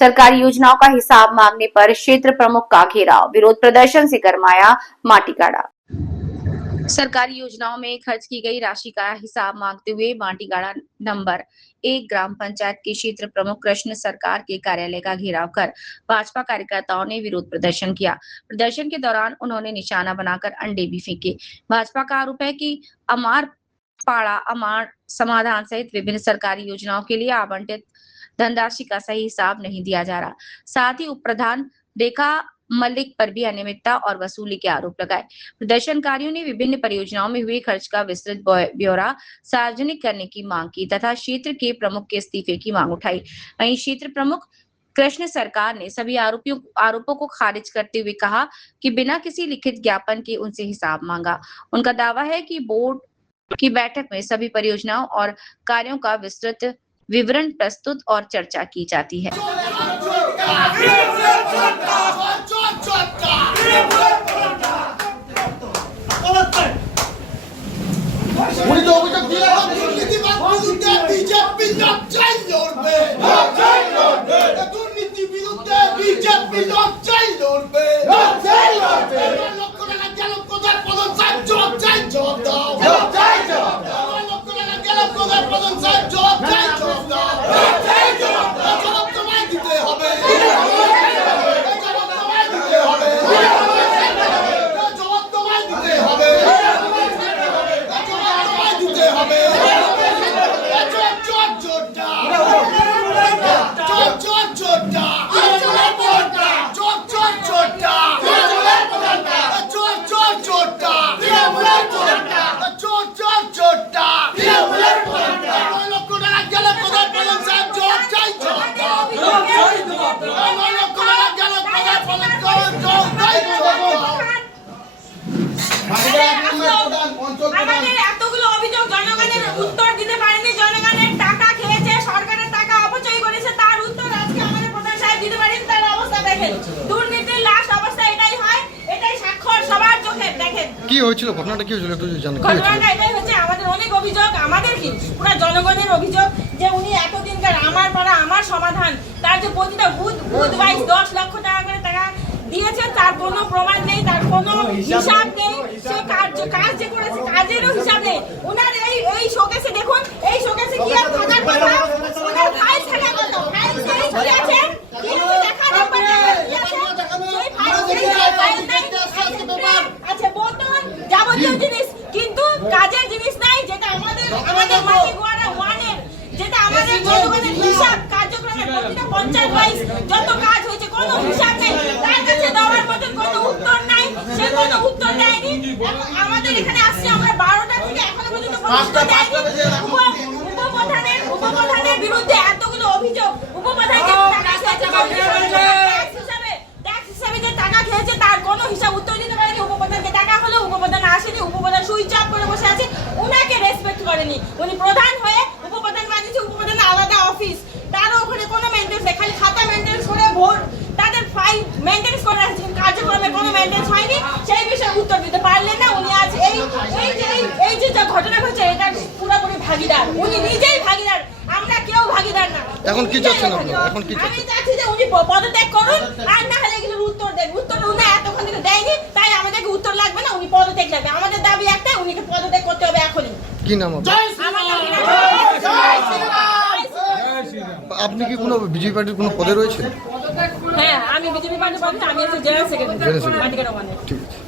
सरकारी योजनाओं का हिसाब मांगने पर क्षेत्र प्रमुख का घेराव, विरोध प्रदर्शन से गरमाया माटीगाड़ा। सरकारी योजनाओं में खर्च की गई राशि का हिसाब मांगते हुए माटीगाड़ा नंबर 1 ग्राम पंचायत के क्षेत्र प्रमुख कृष्ण सरकार के कार्यालय का घेराव कर भाजपा कार्यकर्ताओं ने विरोध प्रदर्शन किया। प्रदर्शन के दौरान उन्होंने निशाना बनाकर अंडे भी फेंके। भाजपा का आरोप है कि अमारपाड़ा अमार समाधान सहित विभिन्न सरकारी योजनाओं के लिए आवंटित धनराशि का सही हिसाब नहीं दिया जा रहा। साथ ही उप प्रधान रेखा मलिक पर भी अनियमितता और वसूली के आरोप लगाए। प्रदर्शनकारियों ने विभिन्न परियोजनाओं में हुए खर्च का विस्तृत ब्यौरा सार्वजनिक करने की मांग की तथा क्षेत्र के प्रमुख के इस्तीफे की मांग उठाई। वहीं क्षेत्र प्रमुख कृष्ण सरकार ने सभी आरोपों को खारिज करते हुए कहा कि बिना किसी लिखित ज्ञापन के उनसे हिसाब मांगा। उनका दावा है कि बोर्ड की बैठक में सभी परियोजनाओं और कार्यों का विस्तृत विवरण प्रस्तुत और चर्चा की जाती है। আমাদের এতগুলো অভিযোগ জনগণের উত্তর দিতে পারেনি, জনগণের টাকা খেয়েছে, সরকারের টাকা অপচয় করেছে, তার উত্তর আজকে আমাদের প্রধান সাহেব দিতে পারেন। তার অবস্থা দেখেন, দুর্নীতির লাশ অবস্থা এটাই হয়, এটাই স্বাক্ষর সবার চোখে। দেখেন কি হয়েছিল, ঘটনাটা কি হয়েছিল একটু জানেন? ঘটনাটা এটাই হচ্ছে, আমাদের অনেক অভিযোগ, আমাদের কি পুরো জনগণের অভিযোগ যে উনি এতদিনকার আমার পাড়া আমার সমাধান, তার যে প্রতিটা বুথ ওয়াইজ 10 লক্ষ টাকা করে টাকা দিয়েছে, তার কোনো প্রমাণ নেই, তার কোনো হিসাব নেই। সে কাজ যে করেছে কাজেরও হিসাব নেই। উনার এই শোকেসে দেখুন, এই শোকেসে কি আর থাকার কথা, উনার ফাইল থাকার কথা, ফাইল সেই কি আছে, কি আছে দেখা নাম্বার কি আছে, সেই ফাইল নাই। আচ্ছা বোতল যাবতীয় জিনিস, কিন্তু কাজের জিনিস নাই, যেটা আমাদের মাটিগাড়া 1 এর, যেটা আমাদের জনগণের হিসাব কার্যক্রমের প্রতিটা পঞ্চায়েত ওয়াইজ যত কাজ হয়েছে কোনো হিসাব নেই, তার কাছে দেওয়ার মতো কোনো উত্তর নাই, সে কোনো উত্তর দেয়নি। আমাদের এখানে আসছে, আমরা 12টা থেকে এখনো পর্যন্ত উপপ্রধানের বিরুদ্ধে এতগুলো অভিযোগ, উপপ্রধানকে ট্যাক্স হিসাবে যে টাকা খেয়েছে তার কোনো হিসাব উত্তর দিতে পারেনি। উপপ্রধানকে টাকা হলো, উপপ্রধান আসেনি, উপপ্রধান সুইচ অফ করে বসে আছে, উনাকে রেসপেক্ট করেনি। উনি প্রধান হয়ে উপপ্রধান বানিয়েছে, উপপ্রধানের আলাদা অফিস, তারও ওখানে কোনো মেইনটেন্স নেই, খালি খাতা মেইনটেন্স করে ভোট তাদের ফাইল মেইনটেন্স করে রাখছে, কার্যক্রমে কোনো মেইনটেন্স হয়নি। সেই বিষয়ে উত্তর দিতে পারলেন না। উনি আজ এই যে ঘটনা ঘটছে এটা পুরোপুরি ভাগীদার, উনি নিজেই ভাগীদার, আমরা কেউ ভাগীদার না। এখন কি চাচ্ছেন আপনারা? এখন কি আমি চাচ্ছি যে উনি পদত্যাগ করুন, আর না হলে এগুলোর উত্তর দেন। উত্তর উনি এতক্ষণ থেকে দেয়নি, তাই আমাদেরকে উত্তর লাগবে না, উনি পদত্যাগ লাগবে। আমাদের দাবি একটাই, উনিকে পদত্যাগ করতে হবে এখনই। কি নাম আপনার? আপনি কি কোনো বিজেপি পার্টির কোনো পদে রয়েছে? হ্যাঁ, আমি বিজেপি পার্টির পদে, আমি হচ্ছে জেনারেল সেক্রেটারি। ঠিক আছে।